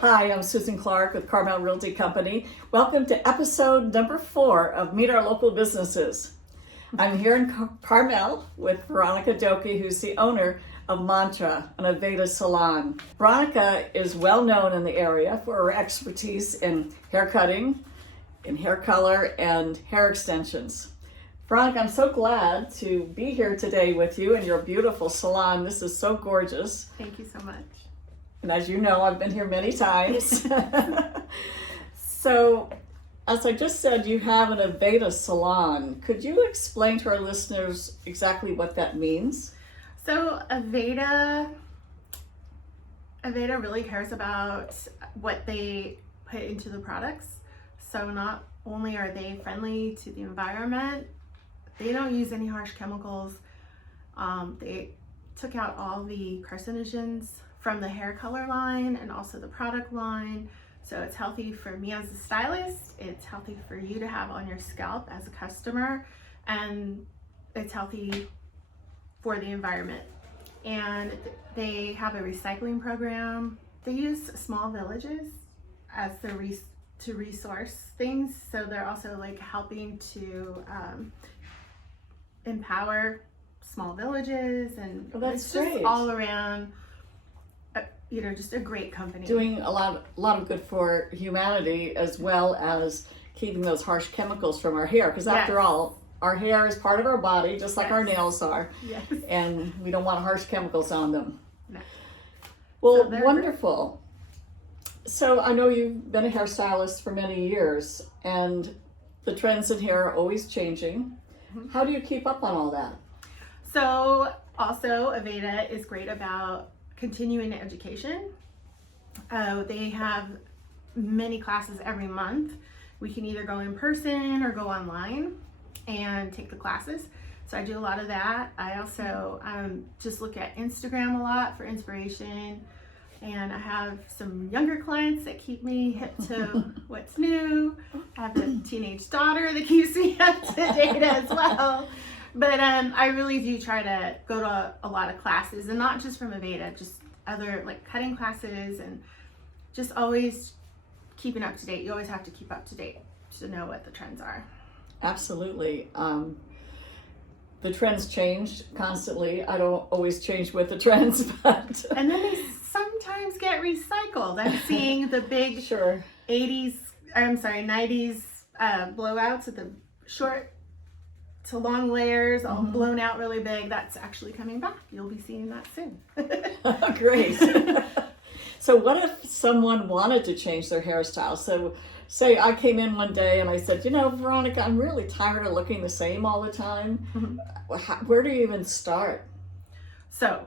Hi, I'm Susan Clark with Carmel Realty Company. Welcome to episode number 4 of Meet Our Local Businesses. I'm here in Carmel with Veronica Doki, who's the owner of Mantra, an Aveda salon. Veronica is well known in the area for her expertise in hair cutting, in hair color, and hair extensions. Veronica, I'm so glad to be here today with you in your beautiful salon. This is so gorgeous. Thank you so much. And as you know, I've been here many times. So, as I just said, you have an Aveda salon. Could you explain to our listeners exactly what that means? So Aveda really cares about what they put into the products. So not only are they friendly to the environment, they don't use any harsh chemicals. They took out all the carcinogens from the hair color line and also the product line. So it's healthy for me as a stylist, it's healthy for you to have on your scalp as a customer, and it's healthy for the environment. And they have a recycling program. They use small villages as to resource things. So they're also like helping to empower small villages, and that's it's great. Just all around, just a great company. Doing a lot of good for humanity, as well as keeping those harsh chemicals from our hair. Because after all, our hair is part of our body, just like our nails are. Yes. And we don't want harsh chemicals on them. No. Well, so wonderful. So I know you've been a hairstylist for many years, and the trends in hair are always changing. Mm-hmm. How do you keep up on all that? So also, Aveda is great about continuing education. They have many classes every month. We can either go in person or go online and take the classes. So I do a lot of that. I also just look at Instagram a lot for inspiration. And I have some younger clients that keep me hip to what's new. I have a teenage daughter that keeps me up to date as well. But I really do try to go to a lot of classes, and not just from Aveda, just other like cutting classes, and just always keeping up to date. You always have to keep up to date to know what the trends are. Absolutely. The trends change constantly. I don't always change with the trends, but... And then they sometimes get recycled. I'm seeing the big 90s blowouts with the short to long layers, all blown out really big. That's actually coming back. You'll be seeing that soon. Great. So what if someone wanted to change their hairstyle? So say I came in one day and I said, Veronica, I'm really tired of looking the same all the time. Mm-hmm. Where do you even start? So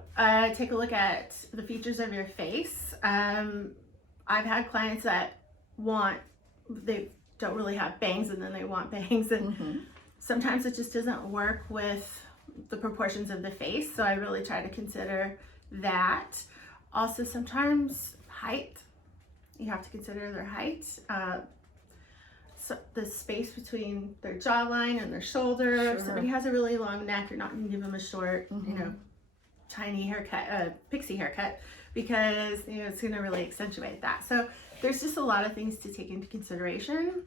take a look at the features of your face. I've had clients that they don't really have bangs, and then they want bangs, and sometimes it just doesn't work with the proportions of the face. So I really try to consider that. Also, sometimes height. You have to consider their height. So the space between their jawline and their shoulder. Sure. If somebody has a really long neck, you're not going to give them a short, tiny haircut, pixie haircut, because it's going to really accentuate that. So there's just a lot of things to take into consideration.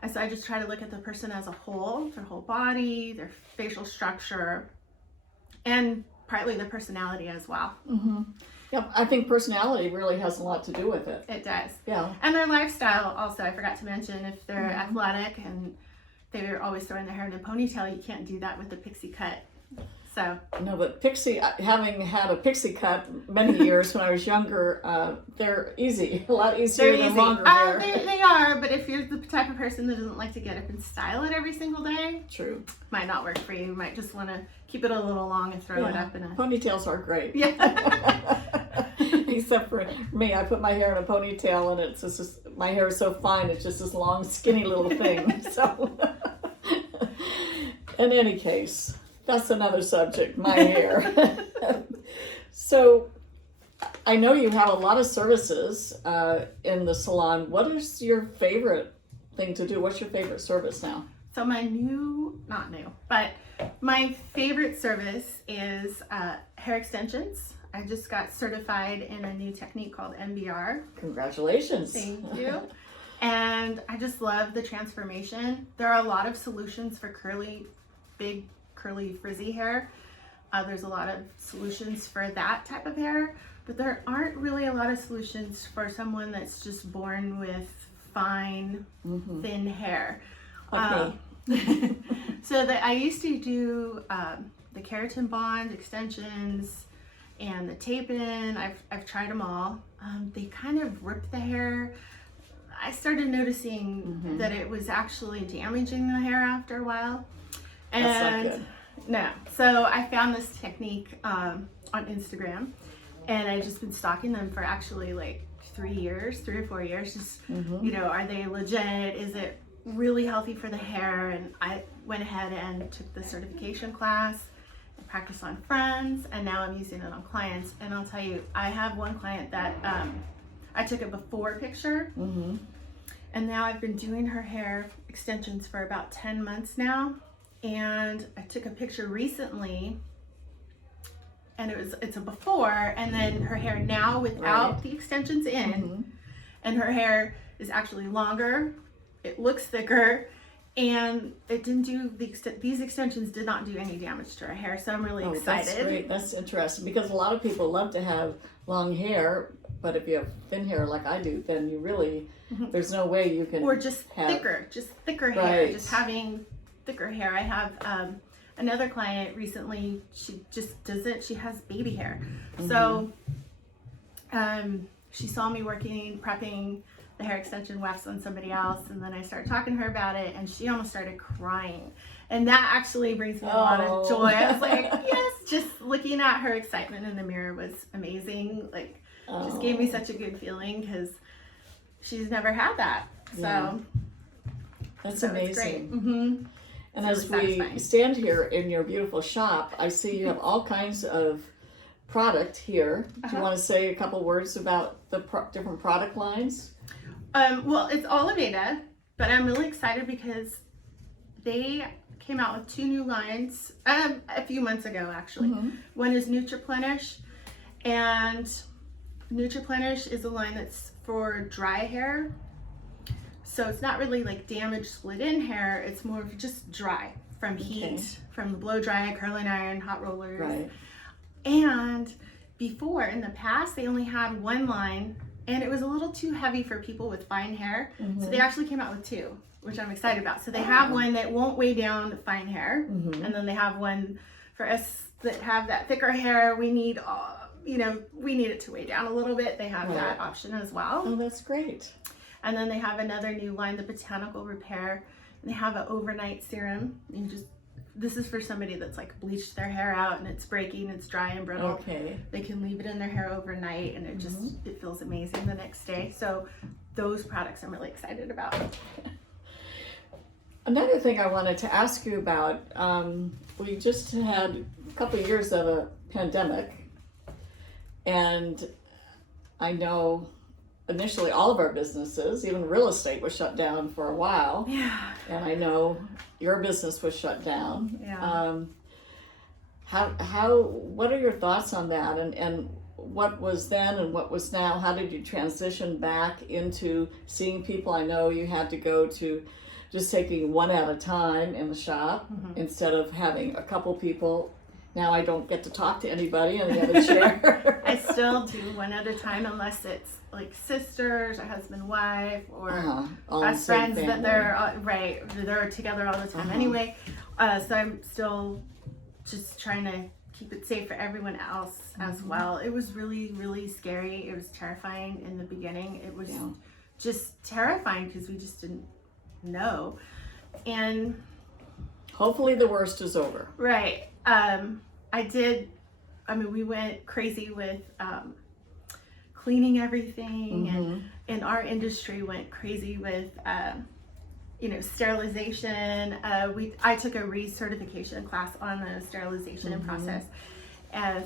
And so I just try to look at the person as a whole, their whole body, their facial structure, and partly the personality as well. Mm-hmm. Yeah, I think personality really has a lot to do with it. It does. Yeah. And their lifestyle also, I forgot to mention, if they're athletic and they're always throwing their hair in a ponytail, you can't do that with the pixie cut. So. No, but having had a pixie cut many years when I was younger, they're easy, a lot easier than longer hair. They are, but if you're the type of person that doesn't like to get up and style it every single day, true, might not work for you. You might just want to keep it a little long and throw it up in a... Ponytails are great. Yeah. Except for me, I put my hair in a ponytail, and it's just my hair is so fine, it's just this long, skinny little thing. So, in any case, that's another subject, my hair. So, I know you have a lot of services in the salon. What is your favorite thing to do? What's your favorite service now? So not new, but my favorite service is hair extensions. I just got certified in a new technique called MBR. Congratulations. Thank you. And I just love the transformation. There are a lot of solutions for big curly frizzy hair. There's a lot of solutions for that type of hair, but there aren't really a lot of solutions for someone that's just born with fine, thin hair. Okay. So that I used to do the keratin bond extensions and the tape-in. I've tried them all. They kind of rip the hair. I started noticing that it was actually damaging the hair after a while. And That's not good. no. So I found this technique on Instagram, and I've just been stalking them for actually like 3 or 4 years. Just, you know, are they legit? Is it really healthy for the hair? And I went ahead and took the certification class and practiced on friends, and now I'm using it on clients. And I'll tell you, I have one client that I took a before picture, and now I've been doing her hair extensions for about 10 months now. And I took a picture recently, and it's a before, and then her hair now without the extensions in, and her hair is actually longer. It looks thicker, and it didn't do these extensions did not do any damage to her hair. So I'm really excited. That's great. That's interesting, because a lot of people love to have long hair, but if you have thin hair like I do, then you really there's no way you can. Or just thicker hair. Right. Just having thicker hair. I have another client recently. She just does it. She has baby hair, so she saw me prepping the hair extension wax on somebody else, and then I started talking to her about it, and she almost started crying, and that actually brings me a lot of joy. I was like, yes, just looking at her excitement in the mirror was amazing. Like, just gave me such a good feeling, because she's never had that. So that's so amazing. It's great. And It's as really we satisfying. stand here in your beautiful shop, I see you have all kinds of product here. Do you want to say a couple words about the different product lines? Well, it's all Aveda, but I'm really excited because they came out with 2 new lines a few months ago, actually. One is Nutriplenish, and Nutriplenish is a line that's for dry hair. So it's not really like damaged split-in hair. It's more of just dry from heat, from the blow dry, curling iron, hot rollers. Right. And before, in the past, they only had one line, and it was a little too heavy for people with fine hair. So they actually came out with 2, which I'm excited about. So they have one that won't weigh down fine hair, and then they have one for us that have that thicker hair. We need, we need it to weigh down a little bit. They have that option as well. Oh, that's great. And then they have another new line, the Botanical Repair. And they have an overnight serum. This is for somebody that's like bleached their hair out and it's breaking, it's dry and brittle. Okay. They can leave it in their hair overnight, and it feels amazing the next day. So those products I'm really excited about. Another thing I wanted to ask you about, we just had a couple of years of a pandemic, and I know initially all of our businesses, even real estate, was shut down for a while. Yeah. And I know your business was shut down. Yeah. What are your thoughts on that, and what was then and what was now? How did you transition back into seeing people? I know you had to go to just taking one at a time in the shop instead of having a couple people. Now I don't get to talk to anybody in the other chair. I still do one at a time, unless it's like sisters or husband, wife, or All best the same friends that family. they're together all the time anyway. So I'm still just trying to keep it safe for everyone else as well. It was really, really scary. It was terrifying in the beginning. It was just terrifying because we just didn't know. And hopefully the worst is over. right. We went crazy with cleaning everything, and our industry went crazy with sterilization. I took a recertification class on the sterilization process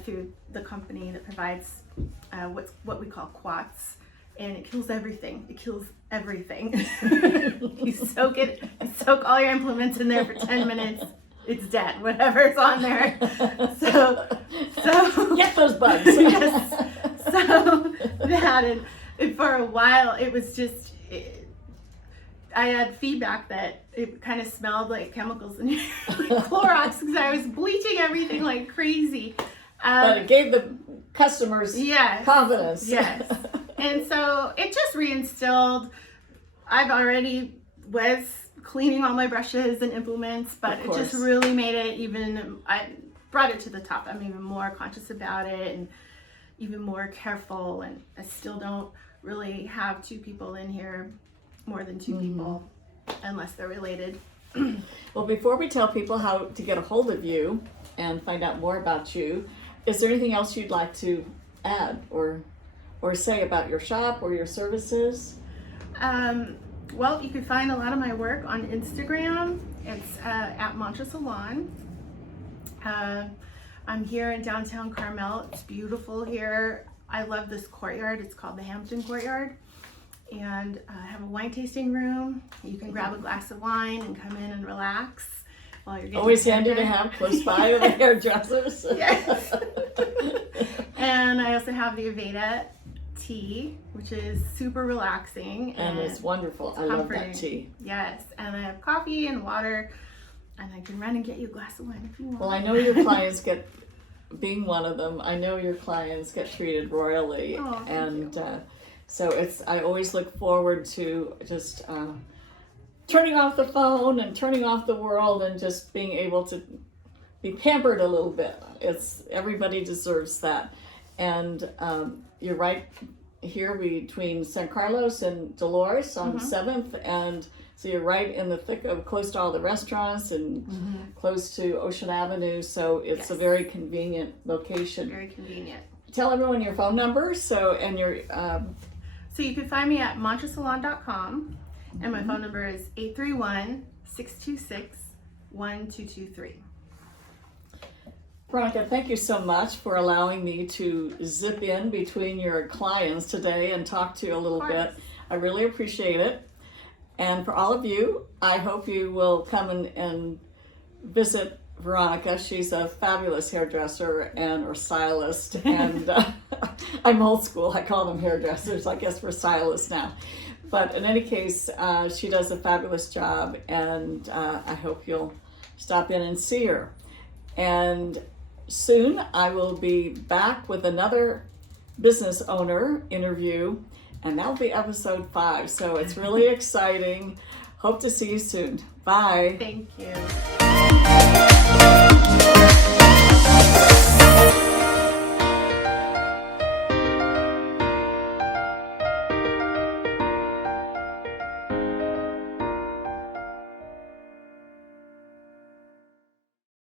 through the company that provides what we call quats, and it kills everything. It kills everything. You soak all your implements in there for 10 minutes. it's dead, whatever's on there. So Get those bugs. yes. So that, and for a while, it was just, I had feedback that it kind of smelled like chemicals and Clorox because I was bleaching everything like crazy. But it gave the customers Yes. confidence. Yes. And so it just reinstilled. I've already was cleaning all my brushes and implements, but it just really made it even, I brought it to the top. I'm even more conscious about it and even more careful. And I still don't really have two people in here, more than two people, unless they're related. Well, before we tell people how to get a hold of you and find out more about you, is there anything else you'd like to add or say about your shop or your services? Well, you can find a lot of my work on Instagram. It's at Mantra Salon. I'm here in downtown Carmel. It's beautiful here. I love this courtyard. It's called the Hampton Courtyard. And I have a wine tasting room. You can grab a glass of wine and come in and relax while you're getting Always handy to have close by the hairdressers. Yes. And I also have the Aveda tea, which is super relaxing. And it's wonderful. I love that tea. Yes. And I have coffee and water, and I can run and get you a glass of wine if you want. Well, I know your clients being one of them, I know your clients get treated royally. Oh, and so I always look forward to just turning off the phone and turning off the world and just being able to be pampered a little bit. Everybody deserves that. And you're right here between San Carlos and Dolores on 7th, and so you're right in the thick of close to all the restaurants and close to Ocean Avenue, so it's a very convenient location. Very convenient. Tell everyone your phone number, so your So you can find me at mantrasalon.com, and my phone number is 831-626-1223. Veronica, thank you so much for allowing me to zip in between your clients today and talk to you a little bit. I really appreciate it. And for all of you, I hope you will come and visit Veronica. She's a fabulous hairdresser or stylist. And I'm old school. I call them hairdressers. I guess we're stylists now. But in any case, she does a fabulous job. And I hope you'll stop in and see her. And soon I will be back with another business owner interview, and that'll be episode 5. So it's really exciting. Hope to see you soon. Bye. Thank you.